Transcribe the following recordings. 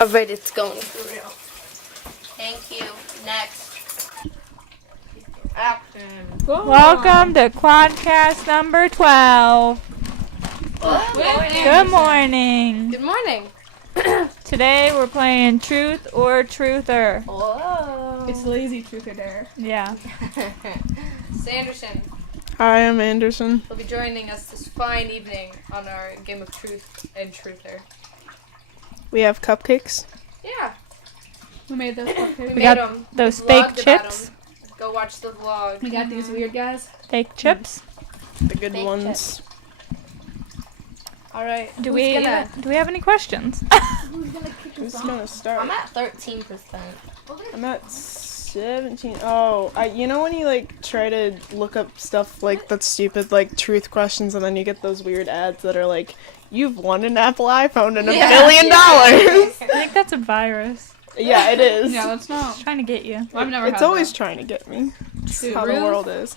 Alright, it's going for real. Thank you. Next. Action. Welcome to Quadcast number 12. Good morning. Good morning. Today we're playing Truth or Truther. Whoa. It's lazy truth or dare. Yeah. Sanderson Hi, I'm Anderson. will be joining us this fine evening on our game of Truth and Truther. We have cupcakes. Yeah. Who made those cupcakes? We got made 'em. those We fake vlogged about chips. 'em. Go watch the vlog. We got these weird guys. Fake chips. The good Fake ones. Alright. Do we have any questions? Who's gonna start? I'm at 13%. I'm at 17. Oh, you know when you like try to look up stuff like that's stupid, like truth questions, and then you get those weird ads that are like, "You've won an Apple iPhone and $1 billion." I think that's a virus. Yeah, it is. Yeah, that's not. It's trying to get you. I've never It's had always that. trying to get me. It's Truth how the world is.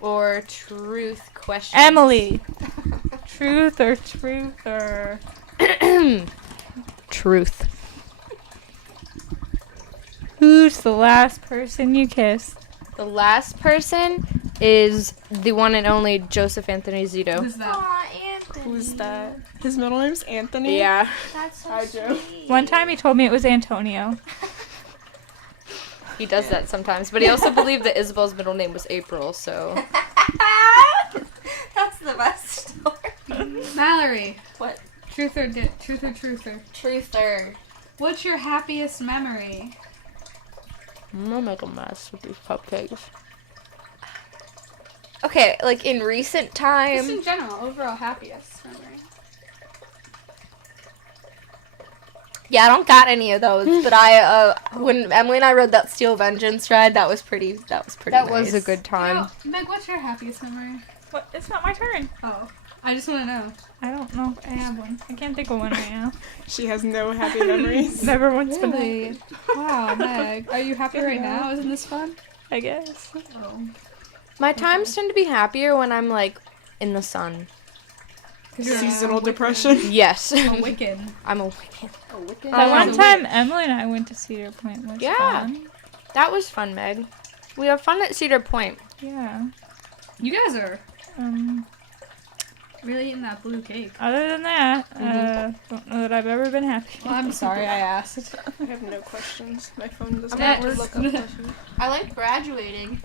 or truth questions. Emily. Truth or Truther? Truth. Who's the last person you kissed? The last person is the one and only Joseph Anthony Zito. Who's that? Who's that? His middle name's Anthony. Yeah. That's so Hi, Joe. One time he told me it was Antonio. He does that sometimes, but he also believed that Isabel's middle name was April, so. That's the best story. Mallory. What? Truth or truther? Truther. What's your happiest memory? I'm gonna make a mess with these cupcakes. Okay, like in recent Just time. in general, overall happiest memory. Yeah, I don't got any of those, but I, when Emily and I read that Steel Vengeance ride, that was pretty That was a good time. Meg, what's your happiest memory? What? It's not my turn. Oh, I just want to know. I don't know if I have one. I can't think of one right now. She has no happy memories. Never once been Really? Wow, Meg. Are you happy right now? Isn't this fun? I guess. Oh. My times tend to be happier when I'm, like, in the sun. Seasonal depression. Yes. A wicked. I'm a wicked. A wicked? That one time Emily and I went to Cedar Point was Yeah. fun. That was fun, Meg. We have fun at Cedar Point. Yeah. You guys are Um, really eating that blue cake. other than that, don't know that I've ever been happy. Well, I'm sorry I asked. I have no questions. My phone doesn't That work. was- I like graduating.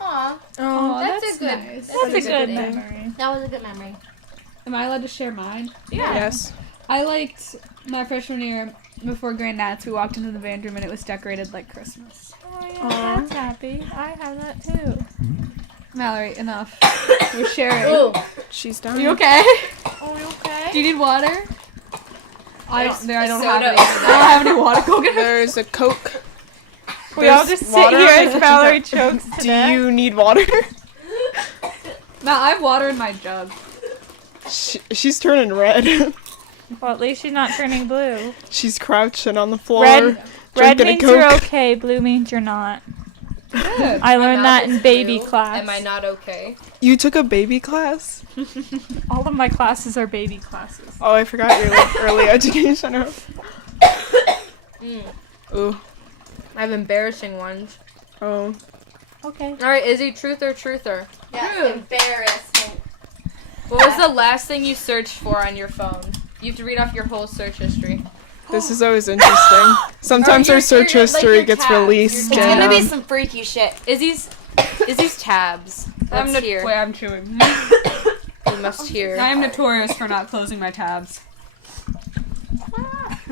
Aw. Oh, that's a good- nice. That's a was a good good memory. That was a good memory. Am I allowed to share mine? yes. I liked my freshman year before Grand Nats. We walked into the band room and it was decorated like Christmas. Oh yeah, that's happy. I have that too. Mallory, enough. We're sharing. Ooh. She's Are done. you okay? Oh, you okay? Do you need water? I don't There's have soda any. over I don't have any water. Go get it. There's a Coke. We all There's just sit water. here as Valerie chokes to Do death. you need water? Mal, I have water in my jug. She's turning red. Well, at least she's not turning blue. She's crouching on the floor. Red drinking means a Coke. you're okay. Blue means you're not. Good. I My learned mouth that is in baby blue. class. Am I not okay? You took a baby class? All of my classes are baby classes. Oh, I forgot your like, early education. Mm. Ooh. I have embarrassing ones. Oh. Okay. Alright, Izzy, truth or truther? Yes, embarrassing. What was the last thing you searched for on your phone? You have to read off your whole search history. This is always interesting. Sometimes our search history your gets tabs, released. your It's and, gonna be some freaky shit. Izzy's tabs. Let's hear. Wait, I'm chewing. You must hear. I am notorious for not closing my tabs.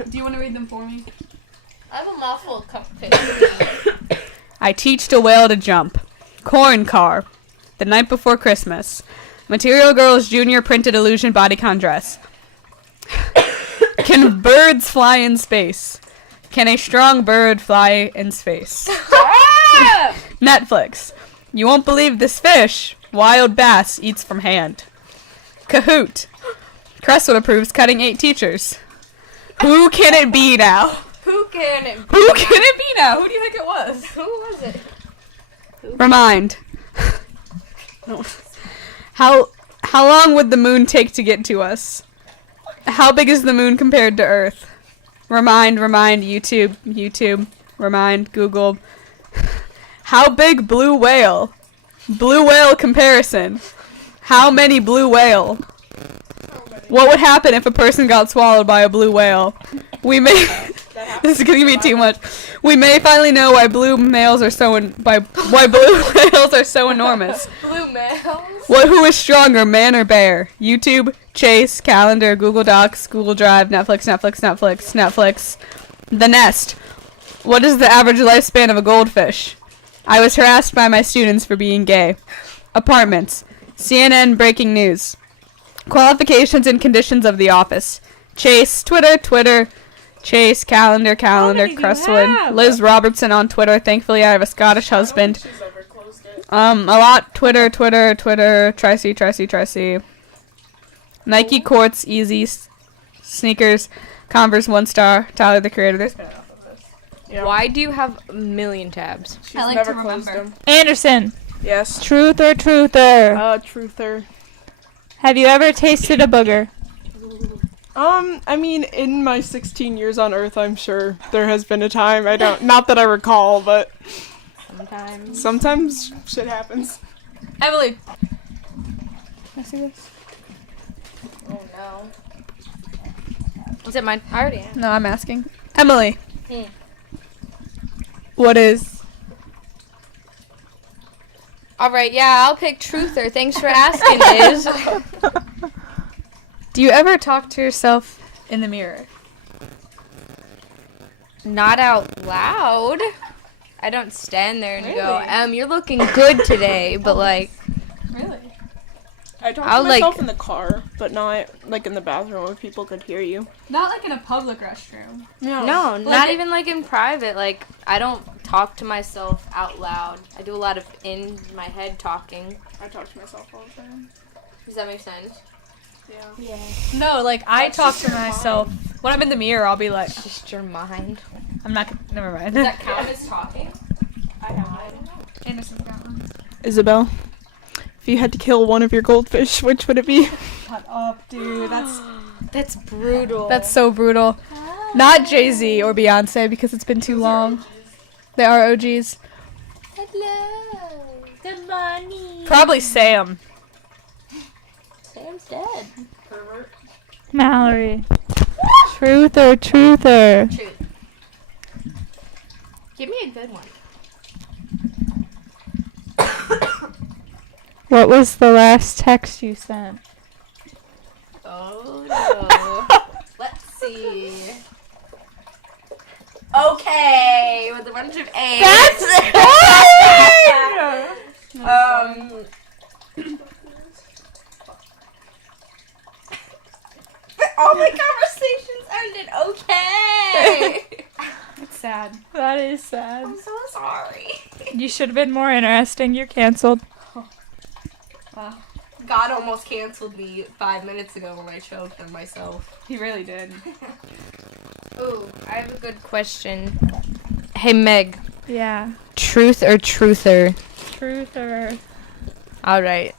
Do you want to read them for me? I have a mouthful of cupcakes. I teached a whale to jump. Corn car. The night before Christmas. Material Girls Junior printed illusion bodycon dress. Can birds fly in space? Can a strong bird fly in space? Netflix. You won't believe this fish. Wild bass eats from hand. Kahoot. Crestwood approves cutting 8 teachers. Who can it be now? Who can it be? Who can it be now? Who do you think it was? Who was it? Remind. How long would the moon take to get to us? How big is the moon compared to Earth? Remind, YouTube, remind, Google. How big blue whale? Blue whale comparison. How many blue whale? What would happen if a person got swallowed by a blue whale? We may... This is gonna be too much. We may finally know why blue whales are so enormous. Blue males. Who is stronger, man or bear? YouTube, Chase, Calendar, Google Docs, Google Drive, Netflix. The Nest. What is the average lifespan of a goldfish? I was harassed by my students for being gay. Apartments. CNN breaking news. Qualifications and conditions of the office. Chase, Twitter. Chase, Calendar, Crestwood. Liz Robertson on Twitter. Thankfully, I have a Scottish husband. A lot. Twitter. Tracy. Nike Quartz, Easy, Sneakers, Converse 1 star. Tyler, the creator. There's been enough of this. Yeah. Why do you have a million tabs? She's I like never to closed remember. them. Anderson, Yes. truth or truther? Truther. Have you ever tasted a booger? I mean, in my 16 years on Earth, I'm sure there has been a time. Not that I recall, but sometimes shit happens. Emily. Can I see this? Oh no. Is it mine? I already am. No, I'm asking. Emily. Hmm. What is... Alright, yeah, I'll pick truther. Thanks for asking, Liz. Do you ever talk to yourself in the mirror? Not out loud. I don't stand there and go, Really? you're looking good today, but like... Really? I talk I'll, to myself like- in the car, but not like in the bathroom where people could hear you. Not like in a public restroom. No, Like not it- even like in private. Like, I don't talk to myself out loud. I do a lot of in my head talking. I talk to myself all the time. Does that make sense? Yeah. No, like I That's talk just to your myself. When I'm in the mirror, I'll be like, It's just your mind. I'm not gonna... Never mind. Does that count as talking? I don't know. Anderson's got one. Isabel, if you had to kill one of your goldfish, which would it be? Shut up, dude. That's brutal. That's so brutal. Not Jay-Z or Beyonce because it's been too long. They are OGs. Hello. Good morning. Probably Sam. Sam's dead. Mallory, truth or truther? Truth. Give me a good one. What was the last text you sent? Oh no. Let's see. Okay, with a bunch of A's. That's all my conversations ended okay. It's sad. That is sad. I'm so sorry. You should have been more interesting. You're canceled. Wow. God almost canceled me 5 minutes ago when I choked on myself. He really did. Ooh, I have a good question. Hey Meg, Yeah. truth or truther? Truther. Alright.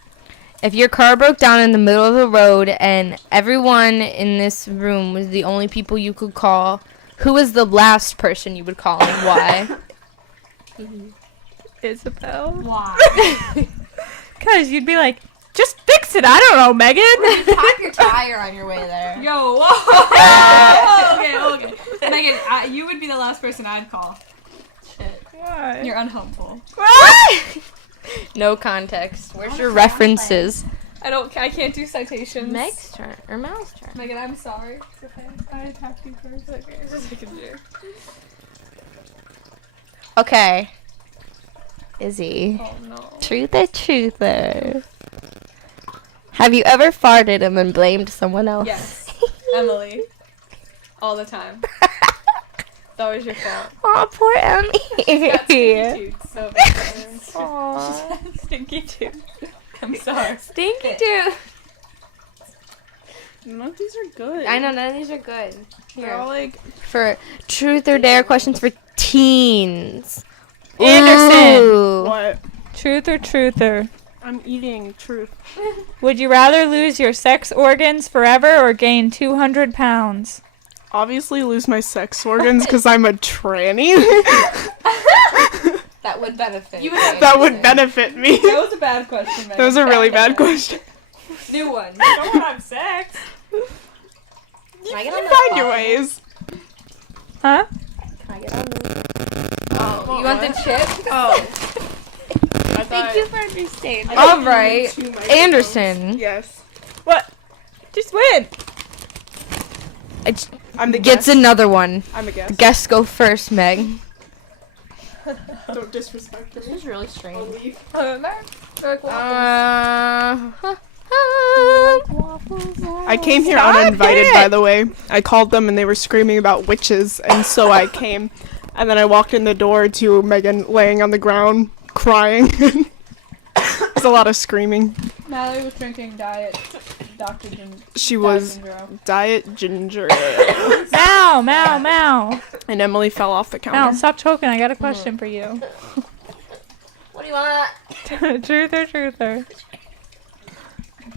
If your car broke down in the middle of the road and everyone in this room was the only people you could call, who is the last person you would call and why? Isabel. Why? Because you'd be like, just fix it. I don't know, Megan. Pop your tire on your way there. Yo, whoa. Okay. Megan, you would be the last person I'd call. Why? You're unhelpful. No context. Where's your references? I can't do citations. Meg's turn. Or Mel's turn. Megan, I'm sorry. It's okay. I attacked you first. Okay, just a jerk. Okay. Izzy. Oh no. Truth or truther? Have you ever farted and then blamed someone else? Yes. Emily. All the time. That was your fault. Aw, poor Emmy. Got stinky tooth, so Aw. stinky tooth. I'm sorry. Stinky too. None of these are good. I know, none of these are good. They're all like. For truth or dare questions for teens. Anderson. Ooh. What? Truth or truther? I'm eating truth. Would you rather lose your sex organs forever or gain 200 pounds? obviously lose my sex organs because I'm a tranny. That would benefit. That would benefit me. That was a bad question, man. That was a really bad question. New one. Don't have sex. Can I get on the Find your phone? ways. Huh? Can I get on the Oh, you want the chip? Oh. Thank you for understanding. All right, Anderson. Yes. What? Just win. I'm the Gets guest. another one. I'm a guest. Guests go first, Meg. Don't disrespect This me. is really strange. I'll leave. I came here uninvited, by the way. I called them and they were screaming about witches, and so I came. And then I walked in the door to Megan laying on the ground, crying. There's a lot of screaming. Mallory was drinking diet Dr. She was diet ginger ale. Mow. And Emily fell off the Mow, counter. stop choking. I got a question for you. What do you want? Truth or truther?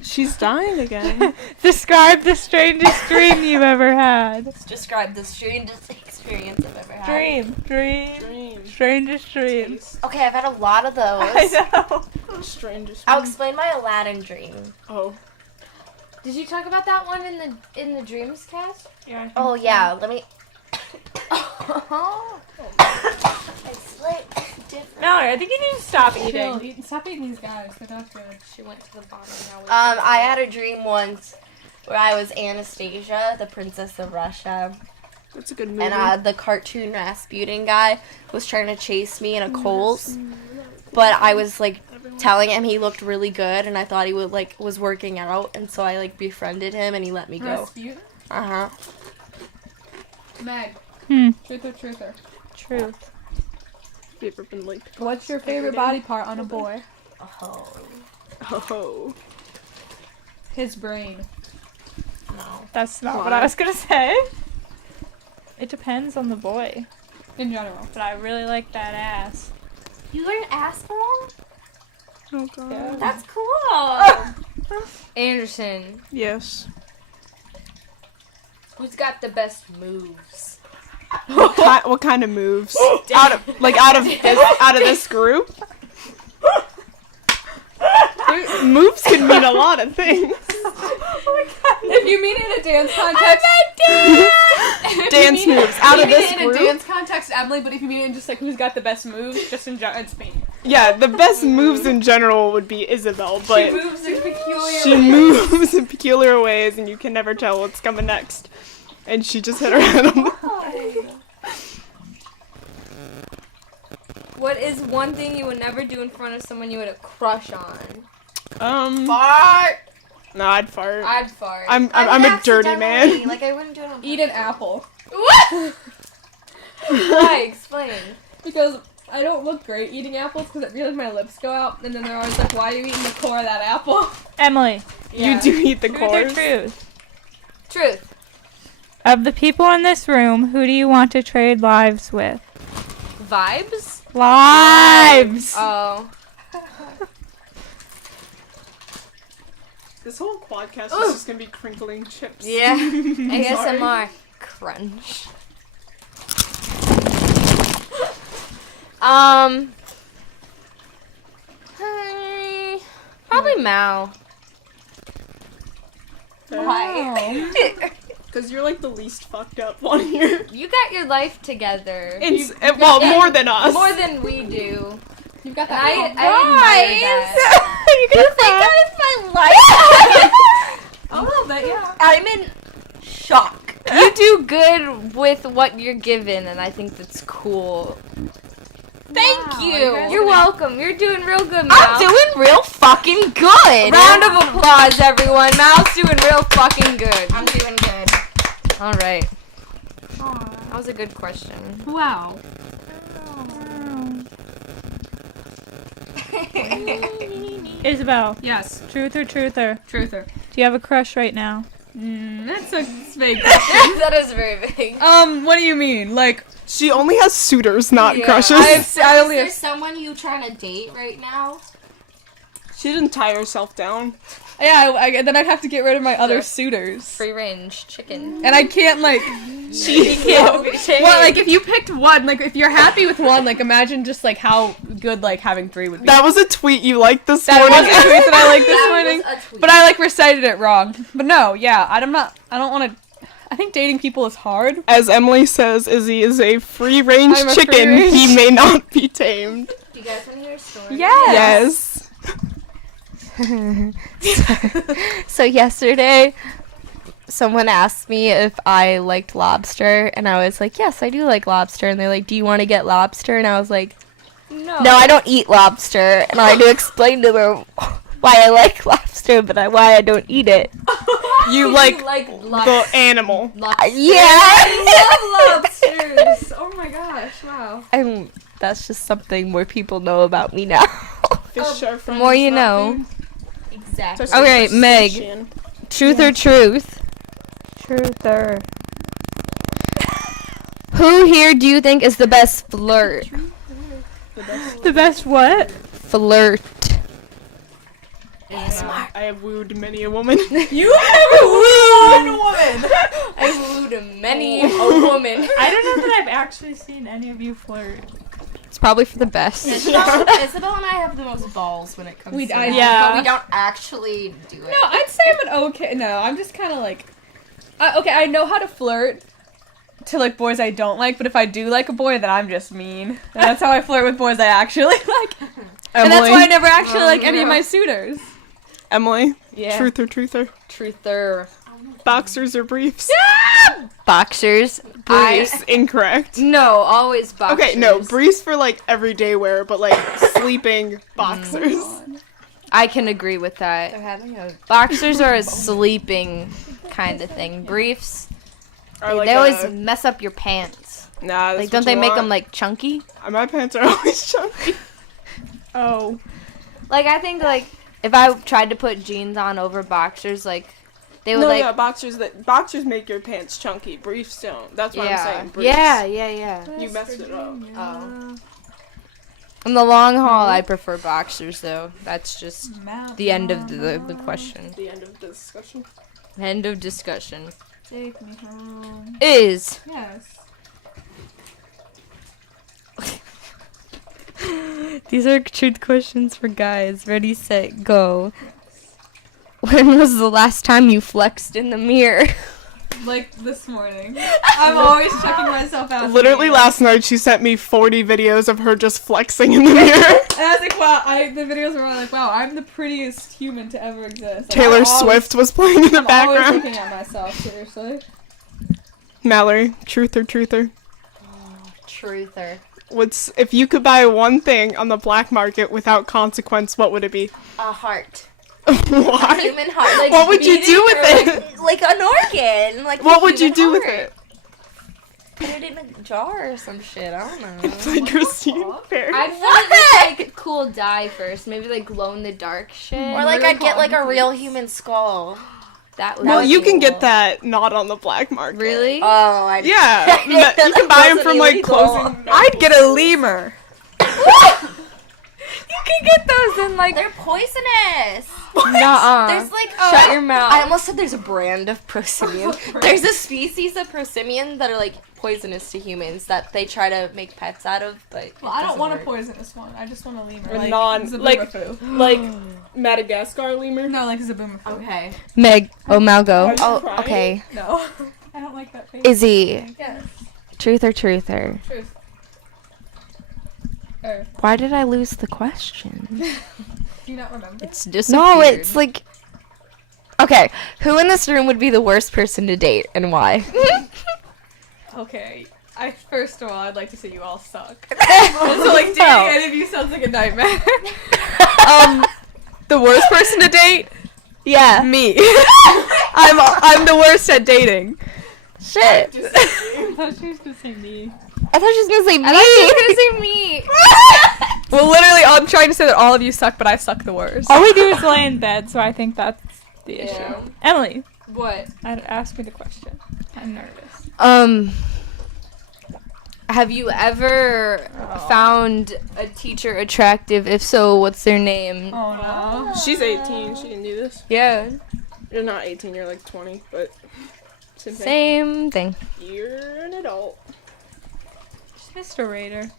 She's dying again. Describe the strangest dream you've ever had. Describe the strangest experience I've ever had. Dream. Strangest dream. Okay, I've had a lot of those. I know. Strangest. I'll explain my Aladdin dream. Oh. Did you talk about that one in the Dreams cast? Yeah. Oh yeah, let me. It's like different. Mallory, I think you need to stop eating. Stop eating these guys. They're not good. She went to the bottom. I had a dream once where I was Anastasia, the princess of Russia, That's a good movie. and the cartoon Rasputin guy was trying to chase me in a Colt, but I was like telling him he looked really good, and I thought he would was working out, and so I befriended him, and he let me go. Rasputin? Uh huh. Meg. Hmm. Truth or truther? Truth. Have you ever been like, What's your favorite body part on a boy? Oh oh. His brain. no. That's not what Why? I was gonna say. It depends on the boy, In general. but I really like that ass. You learn asshole? Oh god. Yeah. That's cool. Anderson, Yes. who's got the best moves? What kind of moves? out of this group? Moves can mean a lot of things. If you mean it in a dance context, Dance moves out of this in a group. dance context, Emily. But if you mean it in just who's got the best moves, just in general, it's me. Yeah, the best moves in general would be Isabel, but She moves in peculiar she moves in peculiar ways, and you can never tell what's coming next. And she just hit her head on the What is one thing you would never do in front of someone you had a crush on? Fart. No, I'd fart. I'd fart. I'm I would a dirty accidentally- man. Like I wouldn't do it on Eat an purpose. apple. Why? Explain. Because I don't look great eating apples because it feels like my lips go out, and then they're always like, "Why are you eating the core of that apple?" Emily, You do eat the truth or cores. truth? Truth. Of the people in this room, who do you want to trade lives with? Vibes? Lives! Oh. This whole Quadcast is just gonna be crinkling chips. Yeah. Sorry. ASMR. Crunch. Probably Mal. Why? Because you're like the least fucked up one here. You got your life together. Well, more than us. More than we do. You've got And that. I admire that. You think I have my life? A little bit, yeah. I'm in shock. You do good with what you're given, and I think that's cool. Thank you. You're welcome. You're doing real good, Mal. I'm doing real fucking good. Round of applause, everyone. Mal's doing real fucking good. I'm doing good. All right. That was a good question. Wow. Isabel, Yes. truth or truther? Truther. Do you have a crush right now? That's a vague. That is very big. What do you mean? Like, She only has suitors, not Yeah, crushes. I only Is there have. someone you trying to date right now? She didn't tie herself down. then I'd have to get rid of my other suitors. Free range chicken. And I can't, like... Well, like, if you picked one, like, if you're happy with one, like, imagine just, like, how good, like, having 3 would be. That was a tweet you liked this That morning. was a tweet that I liked this That morning. was a tweet. But I, like, recited it wrong. But no, yeah, I don't want to... I think dating people is hard. As Emily says, Izzy is a free-range I'm a chicken. free-range. He may not be tamed. Do you guys want to hear a story? Yes. Yes. So yesterday, someone asked me if I liked lobster, and I was like, yes, I do like lobster. And they're like, do you want to get lobster? And I was like, no, I don't eat lobster. And I had to explain to them why I like lobster, but why I don't eat it. You like lobster. the animal. Yeah. I love lobsters. Oh my gosh, wow. That's just something more people know about me now. Fish are The more you know. Exactly. Especially Okay, for Meg. sushi. Truth or truth? Truther. Who here do you think is the best flirt? The best what? Flirt. I have wooed many a woman. You have wooed a woman. I wooed many a woman. I don't know that I've actually seen any of you flirt. It's probably for the best. Isabel and I have the most balls when it comes to that, yeah. but we don't actually do it. No, I'd say I'm an okay... No, I'm just kind of like... okay, I know how to flirt to, like, boys I don't like, but if I do like a boy, then I'm just mean. And that's how I flirt with boys I actually like. And that's why I never actually like any of my suitors. Emily, Yeah. truth or truther? Truther. Boxers or briefs? Boxers. Briefs, incorrect. No, always boxers. Okay, no, briefs for like everyday wear, but like sleeping boxers. I can agree with that. They're having a Boxers are a sleeping kind of thing. Briefs, Or like they always mess up your pants. nah, that's Like, don't what they you make want. them like chunky? My pants are always chunky. Oh. Like, I think like if I tried to put jeans on over boxers, like they would No, like yeah, boxers make your pants chunky. Briefs don't. That's what I'm saying. Briefs. yeah. You messed it up. oh. In the long haul, I prefer boxers though. That's just the end of the question. The end of the discussion. End of discussion. Take me home. Is Yes. these are truth questions for guys. Ready, set, go. When was the last time you flexed in the mirror? Like, this morning. I'm always checking myself out. Literally last night, she sent me 40 videos of her just flexing in the mirror. And I was like, wow, the videos were all like, wow, I'm the prettiest human to ever exist. Like, Taylor I'm always- Swift was playing in the I'm always background. looking at myself, seriously. Mallory, truth or truther? Truther. If you could buy one thing on the black market without consequence, what would it be? A heart. Why? Human heart. Like, What would you beating do with or, it? Like an organ. Like What a would you human do with heart. it? Put it in a jar or some shit. I don't know. It's like Christine Perry. I'd want this like cool dye first, maybe like glow in the dark shit. Or like I'd get like a real human skull. That would Well, be you can cool. get that not on the black market. Really? Oh, I Yeah, you can buy them from like illegal. closing. I'd get a lemur. You can get those in like. They're poisonous. Nuh-uh. There's like Shut your mouth. I almost said there's a brand of prosimian. There's a species of prosimian that are like poisonous to humans that they try to make pets out of, but Well, I don't doesn't want a work. poisonous one. I just want a lemur. A Like, non- like Madagascar lemur. No, like Zaboomafoo. Okay. Meg. Oh, Are Malgo. you Oh, crying? okay. No. I don't like that face. Izzy. Yes. Truth or truther? Truth. Why did I lose the question? Do you not remember? It's disappeared. No, it's like. Okay, who in this room would be the worst person to date and why? Okay. First of all, I'd like to say you all suck. So, like, dating any of you sounds like a nightmare. The worst person to date? Yeah. Me. I'm the worst at dating. Shit. I thought she was gonna say me. I thought she was gonna say me. me. Well, literally, I'm trying to say that all of you suck, but I suck the worst. All we do is lay in bed, so I think that's the issue. Yeah. Emily, What? ask me the question. I'm nervous. Have you ever found a teacher attractive? If so, what's their name? Oh no. She's 18. She can do this. Yeah, You're not 18. You're like 20, but same thing. same thing. You're an adult. Mr. Raider.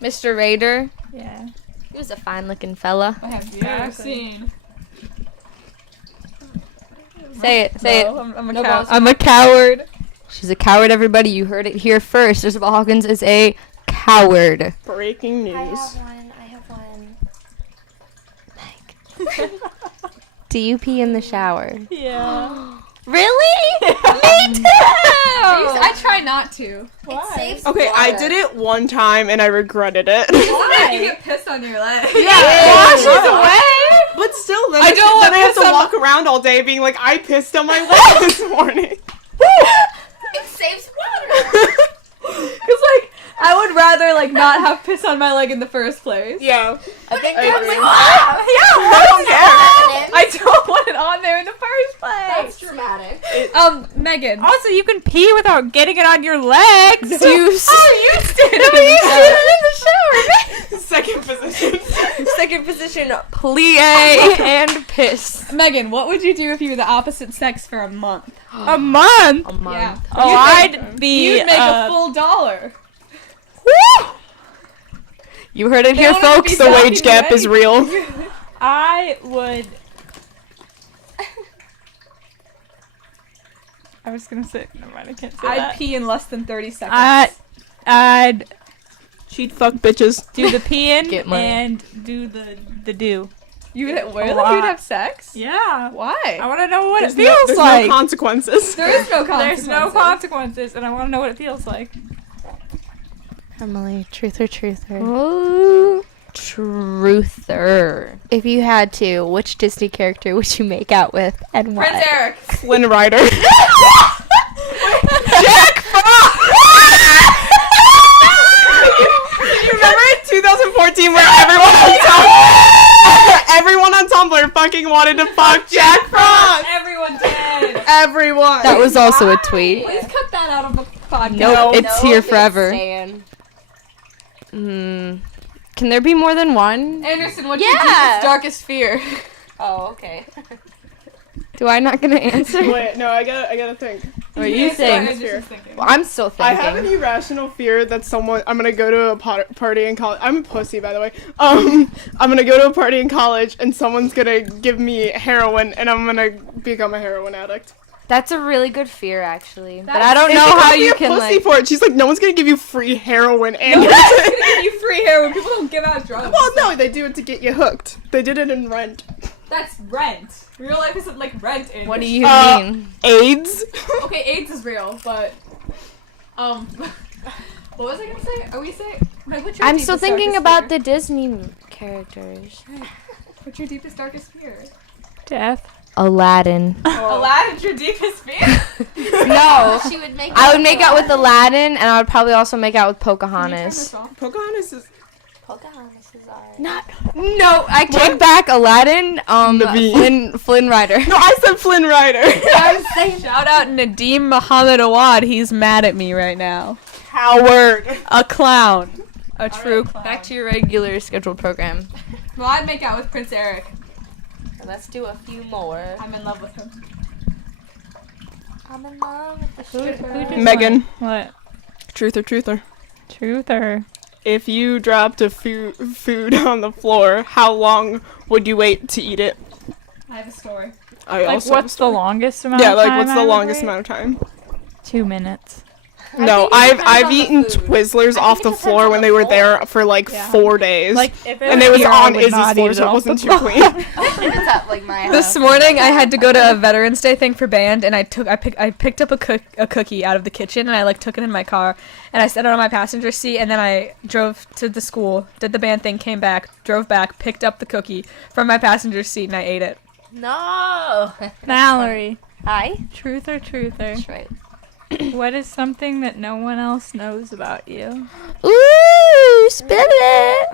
Mr. Raider. Yeah. He was a fine-looking fella. I have Exactly. seen. Say it. Say it. I'm a No cow- balls. I'm a coward. She's a coward, everybody. You heard it here first. Isabel Hawkins is a coward. Breaking news. I have one. Do you pee in the shower? Yeah. Really? Me too! I try not to. It saves Okay, I water. did it one time and I regretted it. Why? You get pissed on your leg. Washes away. But still, then I don't then want I have to piss on walk around all day being like, I pissed on my leg this morning. It saves water. Cause like I would rather like not have piss on my leg in the first place. Yeah. I think I that's agree. like, I don't care. I don't want it on there in the first that's place. dramatic. Megan. Also, you can pee without getting it on your legs. You You stand in the Second position. Second position, plie and piss. Megan, what would you do if you were the opposite sex for a month? A month. A month. Yeah. Oh, I'd be. You'd make a full $1. You heard it They here, don't have to folks. be The wage gap is real. I would. I was gonna say. Never mind. I can't say I'd that. pee in less than 30 seconds. I'd Cheat fuck bitches. do the peeing Get money. and do the do. You would really? lot. You'd have sex? Yeah. Why? I want to know what There's it feels there's like. no consequences. There is no consequences. There's no consequences, and I want to know what it feels like. Emily, truth or truther? Oh, truther. If you had to, which Disney character would you make out with and why? Prince Eric. Flynn Rider. You remember in 2014 where everyone on Tumblr fucking wanted to fuck Jack Frost? Everyone did. Everyone. That was also a tweet. Please cut that out of the podcast. Nope, it's here it's forever. staying. Can there be more than one? Anderson, what's your Yeah. deepest, darkest fear? Oh, okay. Do I not gonna answer? Wait, no, I gotta think. Or you think? Fear. Well, I'm still I thinking. have an irrational fear that I'm gonna go to a party in college. I'm a pussy, by the way. I'm gonna go to a party in college and someone's gonna give me heroin and I'm gonna become a heroin addict. That's a really good fear, actually. But That's- I don't And know she how calls me you a can pussy like. for it. She's like, no one's gonna give you free heroin, and I'm gonna give you free heroin. People don't give out drugs. well, no, they do it to get you hooked. They did it in Rent. That's rent. Real life isn't like rent. In What do you Uh, mean? AIDS. Okay, AIDS is real, but what was I gonna say? Are we saying? Like, what's your I'm still deepest, thinking darkest about fear? the Disney characters. What's your deepest, darkest fear? Death. Aladdin. Aladdin's your deepest fear. No. She would make. I would make out with Aladdin, and I would probably also make out with Pocahontas. Pocahontas is Pocahontas is our. No, I take back Aladdin. The bee. Flynn Rider. no. I said Flynn Rider. Shout out Nadeem Muhammad Awad. He's mad at me right now. Howard. A clown. A true clown. Back to your regular scheduled program. Well, I'd make out with Prince Eric. Let's do a few more. I'm in love with him. I'm in love with the Who stripper. just Megan. What? Truth or truther? Truth or? If you dropped a food on the floor, how long would you wait to eat it? I have a story. I Like, also have a what's the story. longest amount Yeah, of like time what's I the would longest wait? amount of time? 2 minutes. No, think it I've depends on the eaten food. Twizzlers I off think it the depends floor on when the they were floor. there for like Yeah. 4 days. Like, if it and it was here, I on would Izzy's not floor, eat so it it off wasn't the too floor. clean. If it's at like my This house. morning, I had to go to a Veterans Day thing for band, and I picked up a cookie out of the kitchen, and I like took it in my car, and I set it on my passenger seat, and then I drove to the school, did the band thing, came back, drove back, picked up the cookie from my passenger seat, and I ate it. No. Mallory. Hi. Truth or truther? That's right. What is something that no one else knows about you? Ooh, spill it.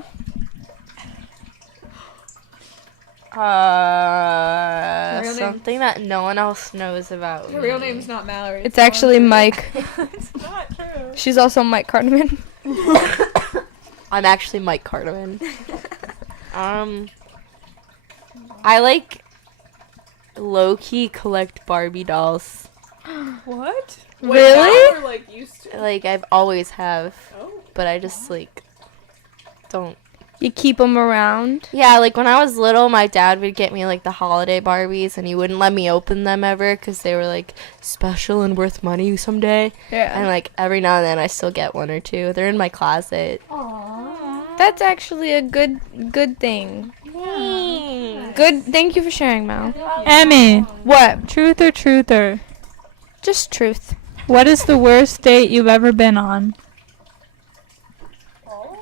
real name- Something that no one else knows about. Her real name's not Mallory. It's actually Mike. It's not true. She's also Mike Cartman. I'm actually Mike Cartman. I like low-key collect Barbie dolls. What? Really? Or, like, used to? Like, I've always have, Oh. but I just, like, don't. You keep them around? Yeah, like, when I was little, my dad would get me, like, the holiday Barbies, and he wouldn't let me open them ever because they were, like, special and worth money someday. Yeah. And, like, every now and then I still get one or two. They're in my closet. That's actually a good thing. Good. Thank you for sharing, Mal. Emmy, What? truth or truther? Just truth. What is the worst date you've ever been on?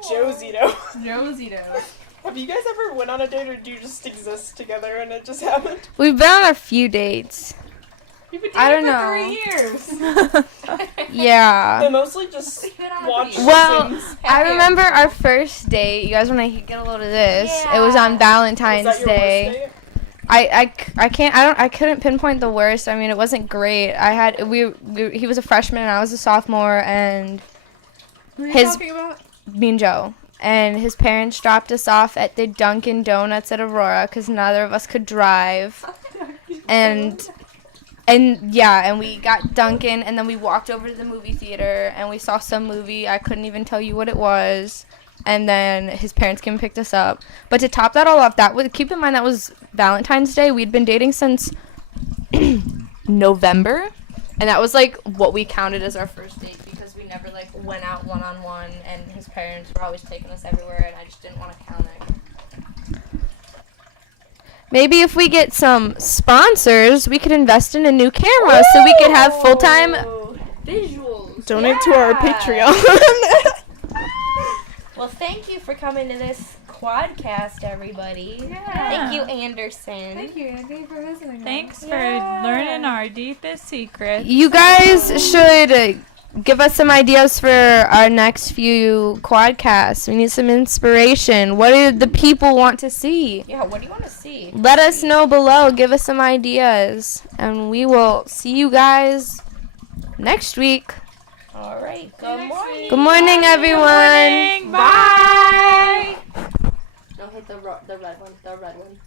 Josito. Josito. Have you guys ever went on a date or do you just exist together and it just happened? We've been on a few dates. You've been I don't dating for 3 years. Yeah. They mostly just watch Well, Sims. I remember our first date. You guys want to get a load of this? It was on Was Valentine's that your Day. worst date? I couldn't pinpoint the worst. I mean, it wasn't great. He was a freshman and I was a sophomore, and Who are you His- talking about? me and Joe. And his parents dropped us off at the Dunkin' Donuts at Aurora because neither of us could drive. And we got Dunkin', and then we walked over to the movie theater, and we saw some movie. I couldn't even tell you what it was. And then his parents came and picked us up. But to top that all off, keep in mind that was Valentine's Day. We'd been dating since November, and that was like what we counted as our first date because we never like went out one-on-one, and his parents were always taking us everywhere, and I just didn't want to count it. Maybe if we get some sponsors, we could invest in a new camera so we could have full-time visuals. Donate to our Patreon. Well, thank you for coming to this Quadcast, everybody. Yeah. Thank you, Anderson. Thank you, Andy, for listening. Thanks for learning our deepest secrets. You guys should give us some ideas for our next few Quadcasts. We need some inspiration. What do the people want to see? Yeah, what do you want to see? Let us know below. Give us some ideas. And we will see you guys next week. All right. Good morning. Good morning, everyone. Bye. No, hit the red one. The red one.